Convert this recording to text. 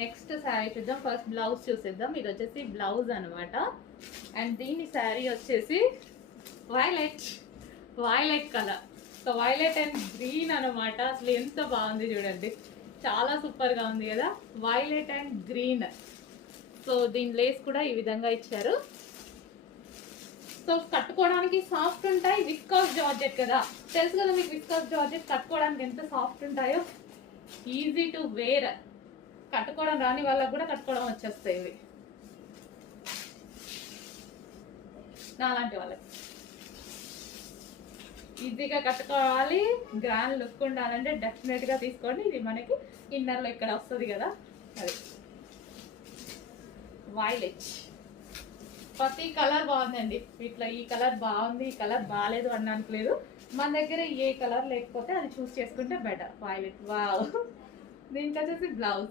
Next sari చూద్దాం. First blouse చూసేద్దాం. ఇది వచ్చేసి బ్లౌజ్ అనమాట. అండ్ దీని శారీ వచ్చేసి violet colour. So violet and green అనమాట. అసలు ఎంత బాగుంది చూడండి, చాలా సూపర్గా ఉంది కదా, వైలెట్ అండ్ గ్రీన్. సో దీని లేస్ కూడా ఈ విధంగా ఇచ్చారు. సో కట్టుకోవడానికి సాఫ్ట్ ఉంటాయి, విస్కాస్ జార్జెట్ కదా, తెలుసు కదా మీకు విస్కాస్ జార్జెట్ కట్టుకోవడానికి ఎంత సాఫ్ట్ ఉంటాయో. ఈజీ టు వేర్, కట్టుకోవడం రాని వాళ్ళకు కూడా కట్టుకోవడం వచ్చేస్తాయి ఇవి, నాలాంటి వాళ్ళకి ఈజీగా కట్టుకోవాలి. గ్రాండ్ లుక్ ఉండాలంటే డెఫినెట్ గా తీసుకోండి. ఇది మనకి ఇన్నర్ లో ఇక్కడ వస్తుంది కదా, అది వైలెట్. ప్రతి కలర్ బాగుందండి ఇట్లా. ఈ కలర్ బాగుంది, ఈ కలర్ బాగాలేదు అనడానికి లేదు. మన దగ్గర ఏ కలర్ లేకపోతే అది చూస్ చేసుకుంటే బెటర్. Violet wow. దీనికి వచ్చేసి బ్లౌజ్.